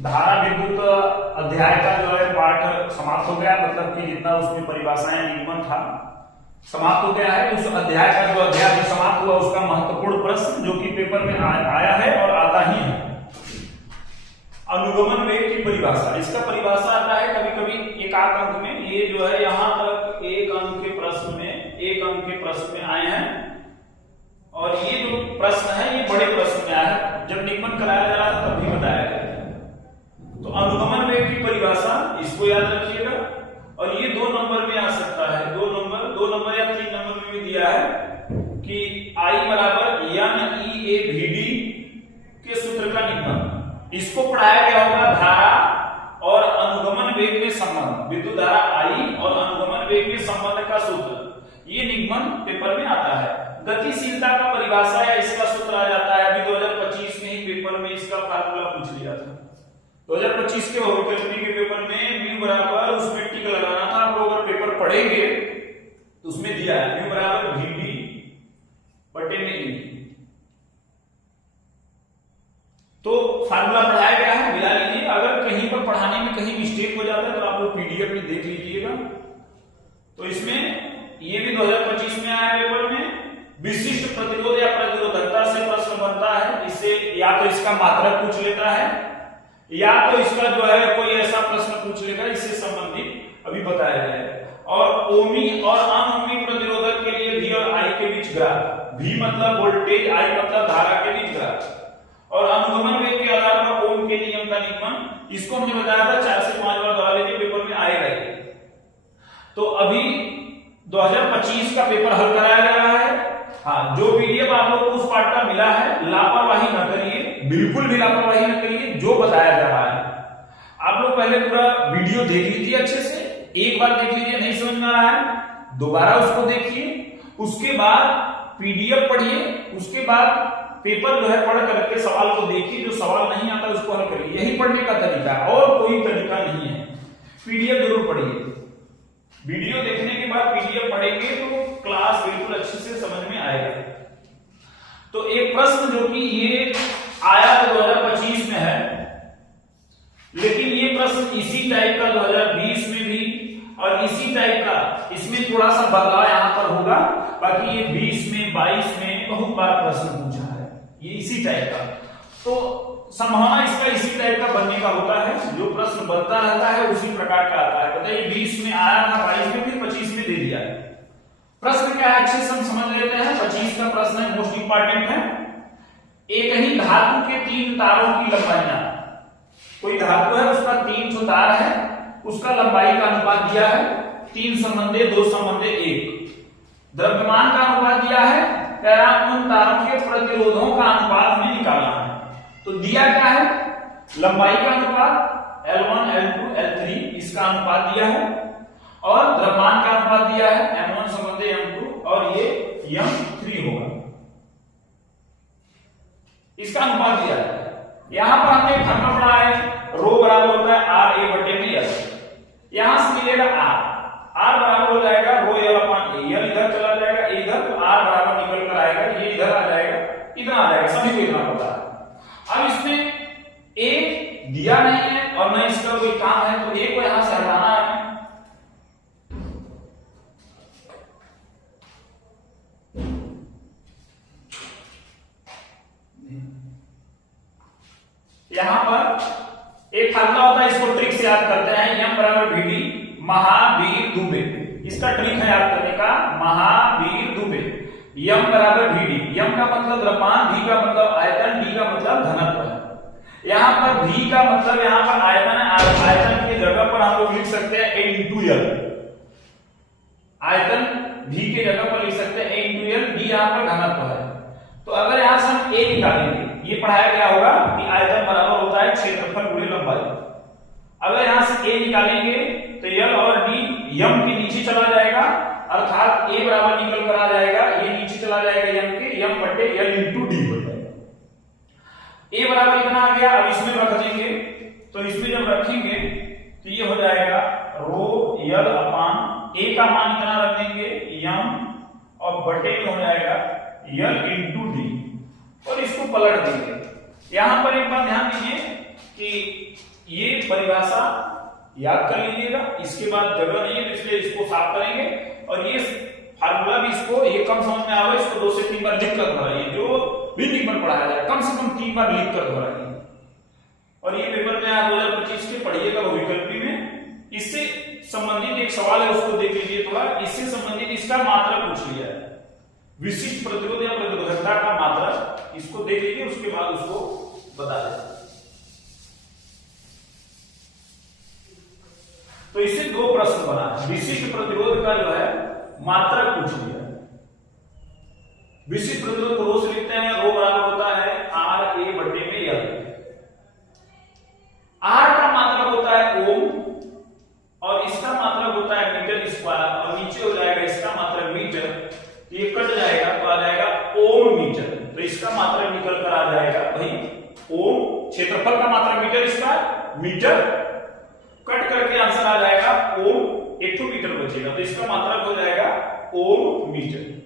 धारा विद्युत अध्याय का जो है पाठ समाप्त हो गया, मतलब कि जितना उसमें परिभाषाएं निगमन था समाप्त हो गया है। उस अध्याय का जो अध्याय भी समाप्त हुआ उसका महत्वपूर्ण प्रश्न जो कि पेपर में आया है और आता ही है, अनुगमन वेग की परिभाषा। इसका परिभाषा आता है कभी कभी एक आध अंक में, ये जो है यहाँ तक एक अंक के प्रश्न में आए हैं और ये जो प्रश्न है ये बड़े प्रश्न में आया है, जब निगमन कराया जा रहा था तब भी बताया गया। तो अनुगमन वेग की परिभाषा इसको याद रखिएगा और ये 2 नंबर में आ सकता है, 2 नंबर या 3 नंबर में भी दिया है कि I बराबर NEAVD के सूत्र का निगमन। इसको पढ़ाया गया होगा धारा और अनुगमन वेग में संबंध, विद्युत धारा I और अनुगमन वेग में संबंध का सूत्र, ये निगमन पेपर में आता है। गतिशीलता का परिभाषा है, इसका सूत्र आ जाता है। अभी 2025 में ही पेपर में इसका फार्मूला पूछ लिया था। 2025 के भौतिकी के पेपर में म्यू बराबर उसमें टिक लगाना था। आप लोग अगर पेपर पढ़ेंगे तो उसमें दिया है म्यू बराबर VD बटे में E। तो फार्मूला पढ़ाया गया है, मिला लीजिए। अगर कहीं पर पढ़ाने में कहीं मिस्टेक हो जाता है तो आप लोग PDF में देख लीजिएगा। तो इसमें ये भी 2025 में आया पेपर में, विशिष्ट प्रतिरोध या प्रतिरोधकता से प्रश्न बनता है। इससे या तो इसका मात्रक पूछ लेता है या तो इसका जो है कोई ऐसा प्रश्न पूछ लेगा इससे संबंधित अभी बताया जाएगा। और ओमी और अनओमी प्रतिरोधक के लिए V और I के बीच ग्राफ, V मतलब वोल्टेज, I मतलब धारा के बीच ग्राफ, और अनुगमन वेग के आधार पर ओम के नियम का निगमन, इसको हमने बताया था 4 से 5 बार दोहरा लीजिए, पेपर में आएगा। तो अभी 2025 का पेपर हल कराया गया है। हाँ, जो PDF आप लोग को उस पाठ का मिला है लापरवाही न करिए, बिल्कुल भी लापरवाही न करिए, जो बताया जा रहा है आप लोग पहले पूरा वीडियो देख लीजिए अच्छे से, एक बार देख लीजिए, नहीं समझ में आ रहा है दोबारा उसको देखिए, उसके बाद PDF पढ़िए, उसके बाद पेपर जो है पढ़ करके सवाल को देखिए, जो सवाल नहीं आता उसको हल करिए। यही पढ़ने का तरीका है और कोई तरीका नहीं है। PDF जरूर पढ़िए, वीडियो देखने के बाद PDF पढ़ेंगे तो क्लास बिल्कुल अच्छे से समझ में आएगा। तो एक प्रश्न जो कि ये आया तो 2025 में है, लेकिन ये प्रश्न इसी टाइप का 2020 में भी और इसी टाइप का, इसमें थोड़ा सा बदलाव यहां पर होगा, बाकी ये 20 में 22 में बहुत बार प्रश्न पूछा है ये इसी टाइप का। तो संभावना इसका इसी टाइप का बनने का होता है, जो प्रश्न बनता रहता है उसी प्रकार का आता है। बताइए 20 में आया था, 22 में, फिर 25 में दे दिया है। प्रश्न क्या है अच्छे से हम समझ लेते हैं। 25 का प्रश्न है, मोस्ट इंपॉर्टेंट है। एक ही धातु के 3 तारों की लंबाइयां, कोई धातु है उसका 3 तार है, उसका लंबाई का अनुपात दिया है 3 संबंधे 2 संबंधे 1। द्रव्यमान का अनुपात दिया है, कह रहा उन तारों के प्रतिरोधों का अनुपात में निकालना है। तो दिया क्या है, लंबाई का अनुपात L1 L2 L3 इसका अनुपात दिया है और द्रव्यमान का अनुपात दिया है M1 संबंधे M2 और ये M3 होगा, इसका अनुपात दिया है। यहां पर हमने एक फॉर्मूला पढ़ा है, रो बराबर होता है RA बटे में L। यहां से मिलेगा R बराबर हो जाएगा रो L अपॉन A, L इधर चला जाएगा इधर, तो R बराबर निकल कर आएगा, ये इधर आ जाएगा, इतना आ जाएगा, सभी को इतना पता है। अब इसमें A दिया नहीं है और न इसका कोई काम है, तो A को यहां से हटाना है। यहां पर एक फार्मूला होता है, इसको ट्रिक से याद करते हैं, M बराबर VD महावीर दुबे, इसका ट्रिक है याद करने का, महावीर दुबे। M बराबर VD, M का मतलब द्रव्यमान, V का मतलब आयतन, D का मतलब घनत्व है। यहां पर V का मतलब यहां पर आयतन है, आयतन की जगह पर हम लोग लिख सकते हैं A into L, आयतन V की जगह पर लिख सकते हैं A into L, D यहां पर घनत्व है। तो अगर यहां से हम A निकालेंगे, ये पढ़ाया गया होगा कि आयतन बराबर होता है क्षेत्रफल गुणे लंबाई। अगर यहां से A निकालेंगे तो L और D M के नीचे चला जाएगा, अर्थात A बराबर निकल कर आ जाएगा, ये नीचे चला जाएगा M के, M बटे L into D हो जाएगा। A बराबर इतना आ गया, अब इसमें रख देंगे, तो इसमें जब रखेंगे तो ये हो जाएगा रो L अपॉन A का मान इतना रख देंगे M और बटे में हो जाएगा L into D और इसको पलट देंगे। यहां पर एक बात ध्यान दीजिए कि ये परिभाषा याद कर लीजिएगा, इसके बाद जगह नहीं है तो इसलिए इसको साफ करेंगे। और ये फार्मूला भी इसको ये कम समझ में आवे, इसको 2 से 3 बार लिख कर दोहराइए, जो भी निबंध पढ़ाया जाए कम से कम 3 बार लिख कर दोहराइए। और ये पेपर में आया 2025 के, पढ़िएगा वो विकल्पी में। इससे संबंधित एक सवाल है, उसको देख लीजिए थोड़ा। इससे संबंधित इसका मात्रक पूछ लिया है, विशिष्ट प्रतिरोध या प्रतिरोधकता का मात्रक, इसको देख लीजिए, उसके बाद उसको बता दें। तो इससे 2 प्रश्न बना है। विशिष्ट प्रतिरोध का जो है मात्रक पूछ लिया है। विशिष्ट प्रतिरोध को रो से लिखते हैं, रो बराबर होता है RA बटे में L। R का मात्रक होता है ओम और इसका मात्रक होता है मीटर स्क्वायर, और नीचे हो जाएगा इसका मात्रक मीटर, ये कट जाएगा तो आ जाएगा ओम मीटर। तो इसका मात्रक निकल कर आ जाएगा भाई ओम, क्षेत्रफल का मात्रक मीटर, इसका मीटर, कट करके आंसर आ जाएगा ओम, 1 मीटर बचेगा, तो इसका मात्रक हो जाएगा ओम मीटर।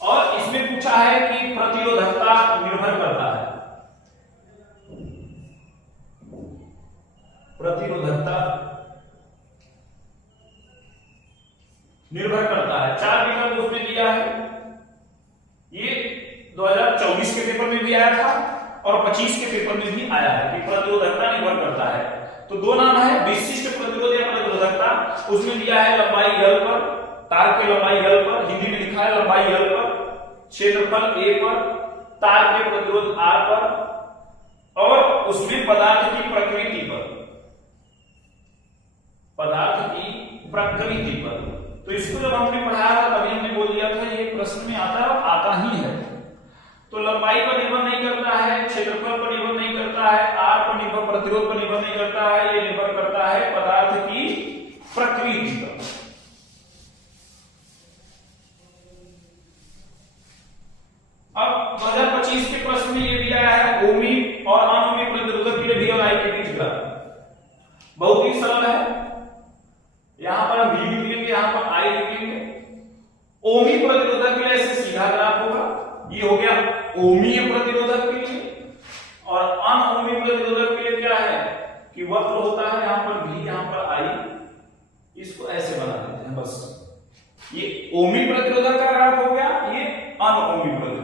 और इसमें पूछा है कि प्रतिरोधकता निर्भर करता है, प्रतिरोधकता निर्भर करता है। 4 विकल्प उसमें दिया है। ये 2024 के पेपर में भी आया था और 25 के पेपर में भी आया है कि प्रतिरोधकता निर्भर करता है। तो 2 नाम है, विशिष्ट प्रतिरोध या प्रतिरोधकता। उसमें दिया है लंबाई L पर, तार की लंबाई L पर, हिंदी में लिखा है लंबाई L पर, क्षेत्रफल A पर, तार के प्रतिरोध R पर, और उसमें पदार्थ की प्रकृति पर, पदार्थ की प्रकृति पर। तो इसको जब हमने पढ़ाया था तभी हमने बोल दिया था ये प्रश्न में आता ही है। तो लंबाई पर निर्भर नहीं करता है, क्षेत्रफल पर निर्भर नहीं करता है, R पर निर्भर, प्रतिरोध पर निर्भर नहीं करता है, ये निर्भर करता है पदार्थ की प्रकृति पर। अब 2025 के प्रश्न में ये दिया है ओमी और अनोमी प्रतिरोधक के लिए V और I के बीच ग्राफ। बहुत ही सरल है, यहां पर हम V लिख लेंगे, यहां पर I लिख लेंगे। ओमी प्रतिरोधक के लिए ऐसे सीधा ग्राफ होगा, ये हो गया ओमीय प्रतिरोधक के लिए। और अनओमी प्रतिरोधक के लिए क्या है कि वक्र होता है, यहां पर V यहां पर I, इसको ऐसे बना देते हैं बस। ये ओमी प्रतिरोधक का ग्राफ हो गया, ये अनओमी प्रतिरोधक।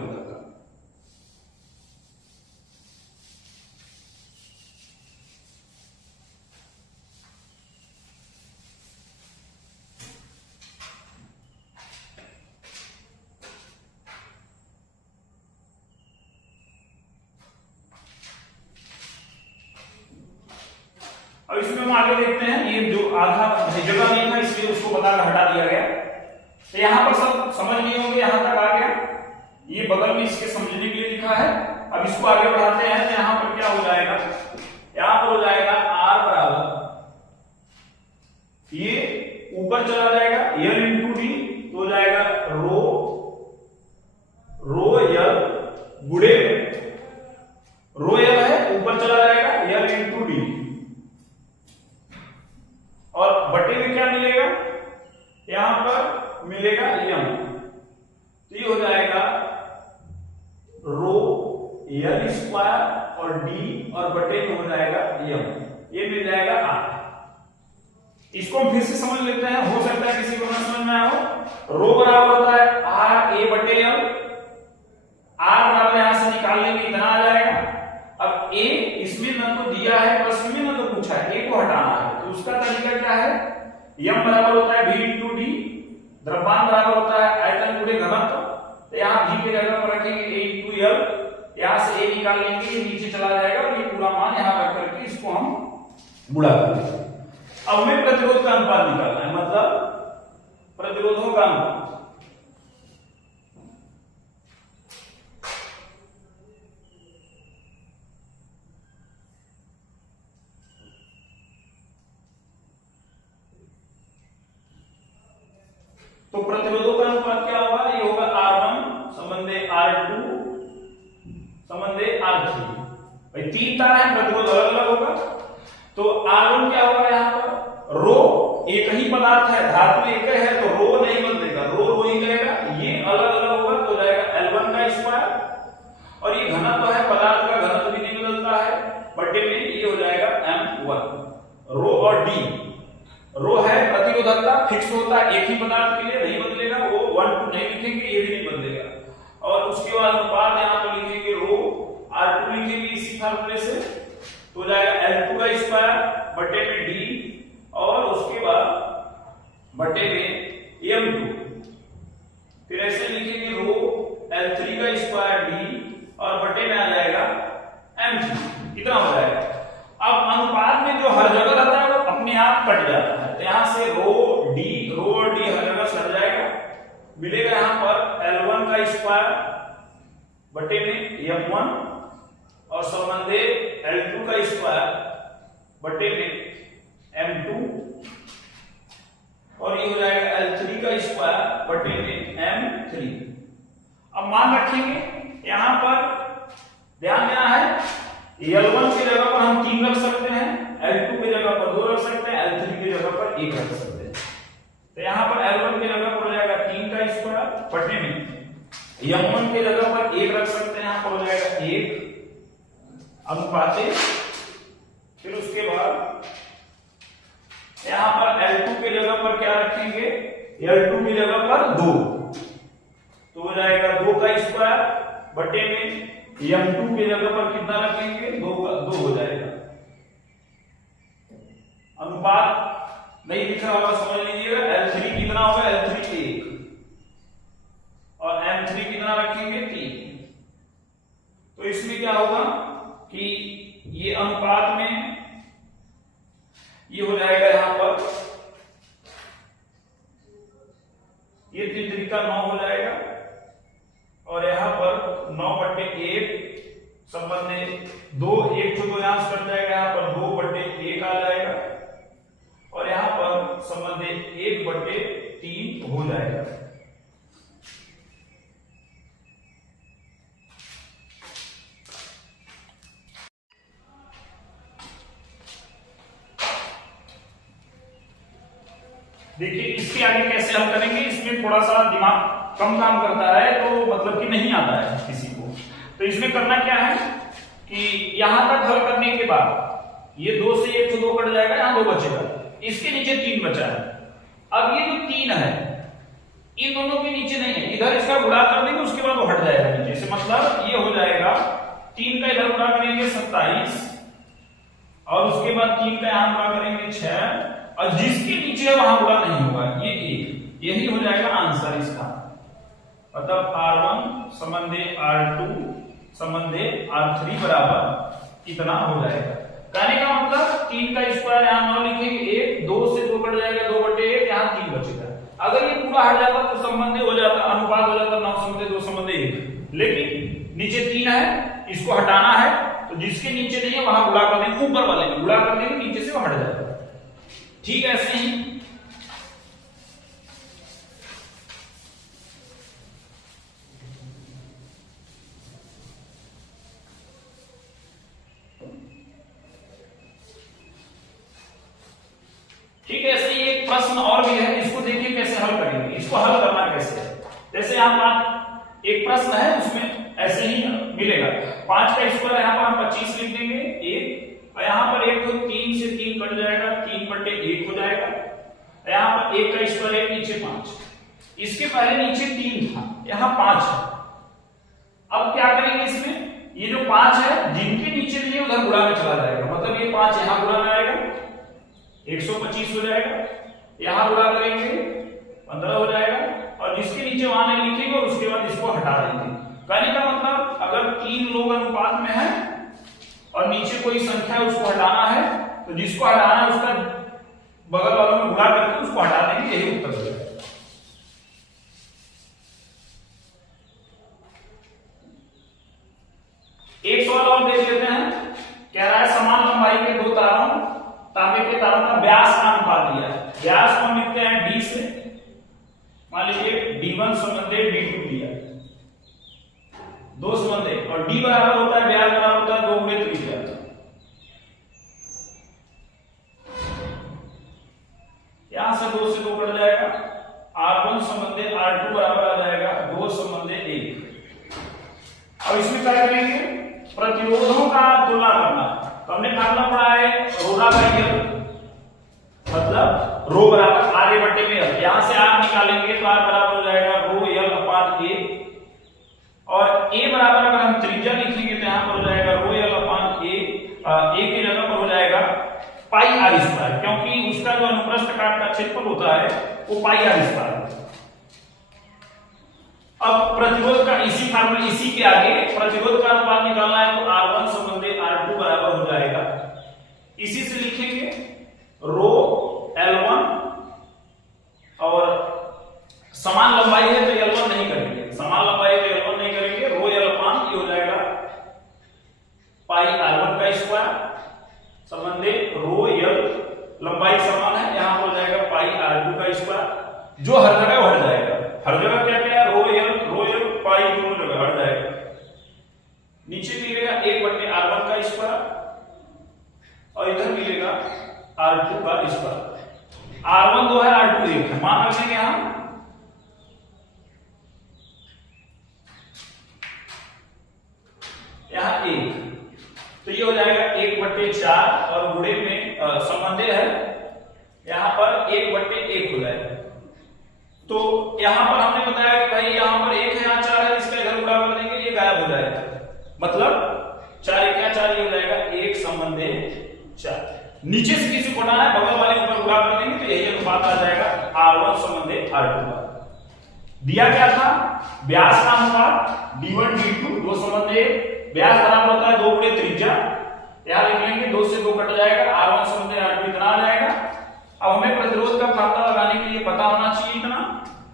अब इसमें हम आगे देखते हैं, ये जो आधा जगह नहीं था इसलिए उसको बताकर हटा दिया गया। तो यहां पर सब समझ नहीं होंगे, यहां तक आ गया, ये बगल में इसके समझने के लिए लिखा है। अब इसको आगे बढ़ाते हैं तो यहां पर क्या हो जाएगा, यहां पर हो जाएगा R बराबर, ये ऊपर चला जाएगा L इंटू डी, तो हो जाएगा रो L गुणे, रो L है ऊपर चला जाएगा L इंटू डी, और बटे में क्या मिलेगा, यहां पर मिलेगा m, तो ये हो जाएगा रो L स्क्वायर और d, और बटे में हो जाएगा m, ये मिल जाएगा R। इसको हम फिर से समझ लेते हैं, हो सकता है किसी को ना समझ में आया हो। रो बराबर होता है R A बटे L, R बराबर यहां से निकाल लेंगे, इतना आ जाएगा। अब A इसमें ना तो दिया है प्रश्न में, ना तो पूछा है, A को हटाना है, तो उसका तरीका क्या है, m बराबर होता है V इंटू डी, द्रव्यमान बराबर होता है आयतन गुणे घनत्व, तो यहाँ V की जगह पर रखेंगे A इंटू L, यहां से A निकाल लेंगे, ये नीचे चला जाएगा, और ये पूरा मान यहां रख करके इसको हम बुढ़ा देंगे। अब हमें प्रतिरोध का अनुपात निकालना है, मतलब प्रतिरोधों का अनुपात। तो प्रतिरोधों का अनुपात क्या होगा, ये होगा R1 संबंधे R2 संबंधे R3। भाई 3 तार है, प्रतिरोध अलग अलग होगा, तो R1 क्या होगा, यहां पर रो एक ही पदार्थ है, धातु एक है, तो रो नहीं बदलेगा, रो ही रहेगा, ये अलग अलग होगा तो हो जाएगा L1 का स्क्वायर, और ये घनत्व है, पदार्थ का घनत्व भी नहीं बदलता है, बटे में ये हो जाएगा M1। रो और डी, रो है प्रतिरोधकता, फिक्स होता है एक ही पदार्थ के लिए, नहीं बदलेगा, वो 1 2 नहीं लिखेंगे, ये भी नहीं बदलेगा। और उसके बाद अनुपात यहाँ पर लिखेंगे रो, R2 लिखेंगे इसी फार्मूले से, तो हो जाएगा L2 का स्क्वायर बटे में डी, और उसके बाद बटे में M2, फिर ऐसे लिखेंगे रो L3 का स्क्वायर डी, और बटे में आ जाएगा M3, इतना हो जाएगा। अब अनुपात में जो हर जगह रहता है वो अपने आप कट जाता है, तो यहां से रो और डी हर जगह सट जाएगा, मिलेगा यहां पर L1 का स्क्वायर बटे में M1, और संबंधे L2 का स्क्वायर बटे में M2, और ये हो जाएगा L3 का स्क्वायर बटे में M3। अब मान रखेंगे यहां पर ध्यान देना है, L1 की जगह पर हम 3 रख सकते हैं, L2 की जगह पर 2 रख सकते हैं, L3 की जगह पर 1 रख सकते हैं। तो यहां पर L1 की जगह पर हो जाएगा 3 का स्क्वायर बटे में M1 की जगह पर 1 रख सकते हैं, यहां पर हो जाएगा 1 अनुपाते, फिर उसके बाद यहां पर L2 की जगह पर क्या रखेंगे, L2 की जगह पर 2, तो हो जाएगा 2 का स्क्वायर बटे में M2 की जगह पर कितना रखेंगे, 2 हो जाएगा। अनुपात नहीं लिखा होगा समझ लीजिएगा, L3 कितना होगा, L3 1, और M3 कितना रखेंगे 3। तो इसमें क्या होगा कि ये अनुपात में ये हो जाएगा, यहां पर ये 3 3 का 9 हो जाएगा, और यहां पर 9 बटे 1 संबंध 2, 1 तो 2 यहां से कट जाएगा, यहां पर 2 बटे 1 आ जाएगा, और यहां पर संबंध 1 बटे 3 हो जाएगा। देखिए इसके आगे कैसे हल करेंगे, इसमें थोड़ा सा दिमाग कम काम करता है, तो मतलब कि नहीं आता है किसी को। तो इसमें करना क्या है कि यहां तक हल करने के बाद ये 2 से 1 तो 2 कट जाएगा, यहां 2 बचेगा, इसके नीचे 3 बचा है। अब ये जो 3 है इन दोनों के नीचे नहीं है, इधर इसका गुणा कर देंगे, उसके बाद वो हट जाएगा नीचे से, मतलब ये हो जाएगा 3 का इधर गुणा करेंगे 27, और उसके बाद 3 का यहां गुणा करेंगे 6, और जिसके नीचे है वहां गुणा नहीं होगा, ये 1, यही हो जाएगा आंसर इसका। मतलब R1 संबंधे R2 संबंधे R3 बराबर इतना हो जाएगा। कहने का मतलब 3 का स्क्वायर यहां 9 लिखेंगे, 1 2 से 2 कट जाएगा, 2 बटे 1, यहां 3 बचेगा। अगर ये पूरा हट जाता तो संबंधे हो जाता, अनुपात हो जाता 9 संबंधे 2 संबंधे 1, लेकिन नीचे 3 है, इसको हटाना है, तो जिसके नीचे नहीं है वहां गुणा कर देंगे, ऊपर वाले में गुणा कर देंगे, नीचे से वो हट जाएगा। ठीक है, ऐसे ही ठीक है, ऐसे ही एक प्रश्न और भी है, इसको देखिए कैसे हल करेंगे। इसको हल करना कैसे है, जैसे यहाँ पर एक प्रश्न है, उसमें ऐसे ही मिलेगा 5 का स्क्वायर, यहाँ पर हम 25 लिख देंगे 1, और यहाँ पर 1 तो 3 से 3 कट जाएगा, 3 बटे 1 हो जाएगा, यहाँ पर 1 का स्क्वायर 1, नीचे 5, इसके पहले नीचे 3 था, यहाँ 5 है। अब क्या करेंगे इसमें, ये जो 5 है जिनके नीचे नहीं है उधर गुणा में चला जाएगा, मतलब ये 5 यहाँ गुणा में आएगा 125 हो जाएगा, यहां गुणा करेंगे 15 हो जाएगा, और जिसके नीचे वहां नहीं लिखेंगे और उसके बाद इसको हटा देंगे। कहने का मतलब अगर 3 लोग अनुपात में है और नीचे कोई संख्या है उसको हटाना है, तो जिसको हटाना है उसका बगल वालों में गुणा करके उसको हटा देंगे, यही उत्तर हो जाएगा। एक सवाल और देख लेते हैं, कह रहा है समान लंबाई के 2 तारों तांबे के तारों का व्यास का अनुपात दिया है, व्यास को हम लिखते हैं d से, मान लीजिए d1 संबंधे d2 दिया, 2 संबंधे, और d बराबर होता है, व्यास बराबर होता है 2 गुणे त्रिज्या। यहां से 2 से 2 कट जाएगा, R1 संबंधे R2 बराबर प्रतिरोधों का तुलना करना। तो हमने फार्मूला पढ़ा है रोरा बाई एल, मतलब रो बराबर आर ए बटे में एल। यहां से आर निकालेंगे तो आर बराबर हो जाएगा रो एल अपान ए, और ए बराबर अगर हम त्रिज्या लिखेंगे तो यहां पर हो जाएगा रो एल अपान ए, ए की जगह पर हो जाएगा पाई आर स्क्वायर, क्योंकि उसका जो अनुप्रस्थ काट का क्षेत्रफल होता है वो पाई आर स्क्वायर है। अब प्रतिरोध का इसी फार्मूले, इसी के आगे प्रतिरोध का अनुपात निकालना है तो R1 संबंधी R2 बराबर हो जाएगा, इसी से लिखेंगे रो L1, और समान लंबाई है तो L1 नहीं करेंगे, समान लंबाई है तो L1 नहीं करेंगे, रो L अपान ये हो जाएगा पाई R1 का स्क्वायर संबंधी रो L, लंबाई समान है, यहां पर हो जाएगा पाई R2 का स्क्वायर, जो हर जगह हट जाएगा। हर जगह क्या क्या है, रो एल पाई दोनों जगह हट जाएगा। नीचे मिलेगा 1 बटे R1 का स्क्वायर, और इधर मिलेगा R2 का स्क्वायर। R1 2 है, R2 1 है, मान रखेंगे हम यहां 1, तो ये हो जाएगा 1 बटे 4, और गुणे में संबंधी है यहां पर 1 बटे 1 हो जाएगा। तो यहां पर हमने बताया कि भाई यहां पर 1 है, यहां 4 है, इसका इधर गुणा कर देंगे ये गायब हो जाएगा, मतलब 4 1 क्या 4, ये हो जाएगा 1 संबंधी 4। नीचे से किसी को हटाना है, बगल वाले ऊपर गुणा कर देंगे तो यही अनुपात आ जाएगा R1 संबंधी R2 का। दिया क्या था, व्यास का अनुपात D1 D2 दो संबंधी, व्यास बराबर होता है 2 गुणे त्रिज्या, यहां लिख लेंगे 2 से 2 कट जाएगा, R1 संबंधी R2 इतना आ जाएगा। अब हमें प्रतिरोध का फार्मूला लगाने के लिए पता होना चाहिए इतना,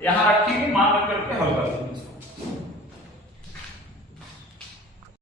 यहां रखेंगे, मान रख करके हल कर देंगे।